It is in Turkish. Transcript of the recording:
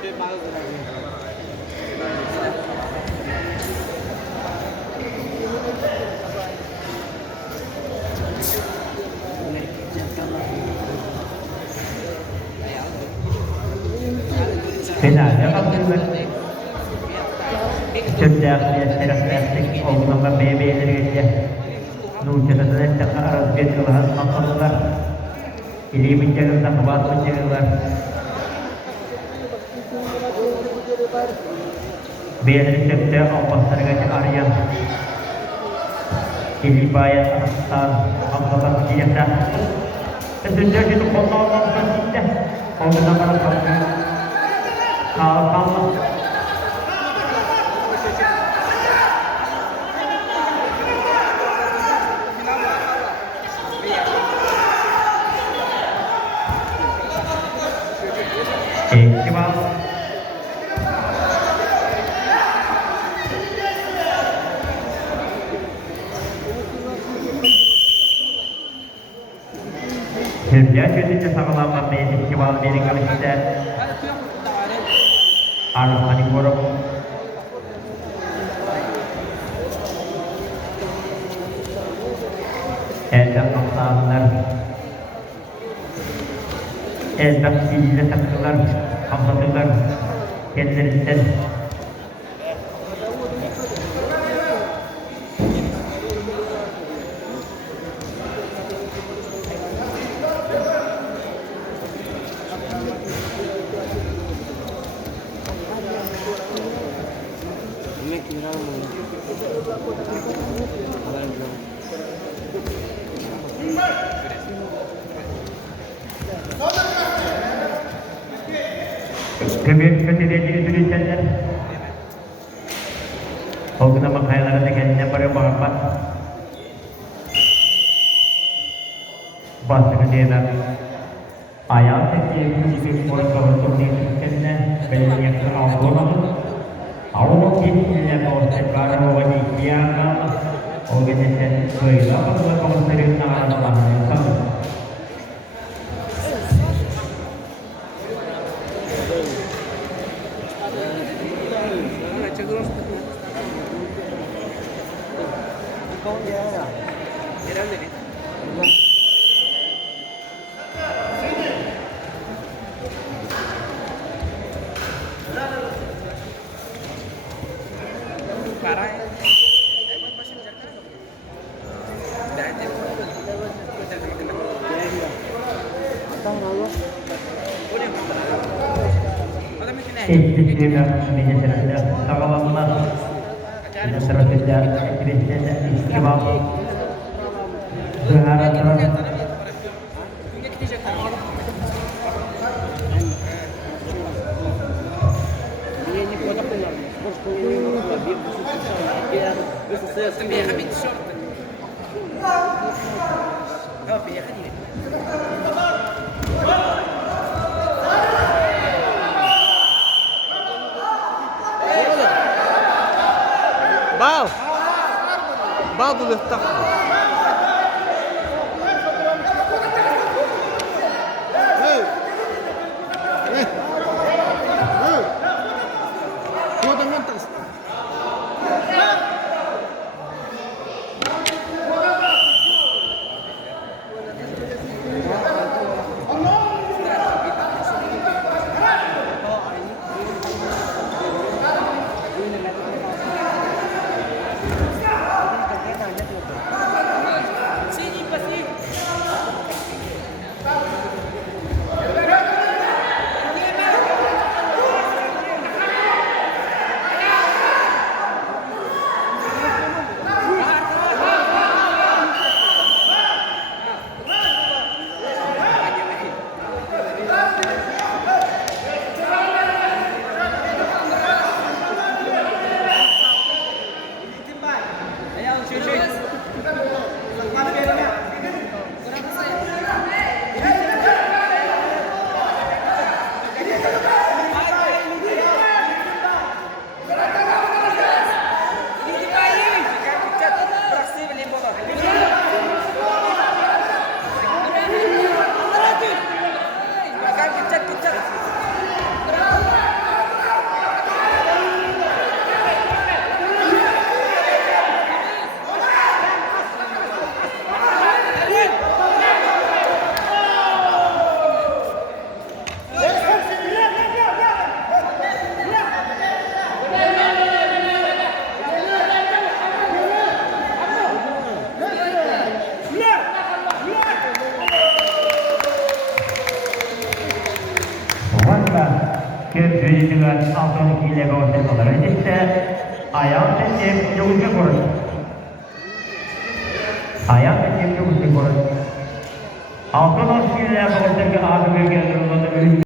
Finalde kalkıyorlar. Türkler, Serafler, Oğuzhanlar, BB'leri geçiyor. Nurçatı'da ettikler, arası geçiyorlar, kalkıyorlar. İliği bitecekler, kabahat bitecekler. Beğenleri çöpte, Allah'ları geçi arayan. İliği bayan, aslan, Allah'lar bitecekler. Sesinde şimdi konuğundan sesinde. Konuğundan bana kalkıyor. Kalkıyor. Kemal Hürriye çözünce sağlamlanma Kemal benim kalışında Arifani Korum Elde kaptanlar Elde fiiliyle taktılar Kapatırlar kendilerinden Kemir kötülediğini sürütenler o gün ama kayalarında kendine böyle bağırmak basını diyorlar ayağı tepkiye küçük bir kavuştum diye kendine belli yakın avlamadı avlu kimseyle orta kararı ve ihtiyarlar o gün sen böyle ama komiserin ağırlarını sanır istiqlal meselesinde sağlamlar terusnya Kristina istiqlal berharap بعض التخطيط Yüzüğün altın ile göstermeler ise ayağı seçim yolcu kurur. Ayağı seçim yolcu kurur. Altın ile gösterge adı bölgeleri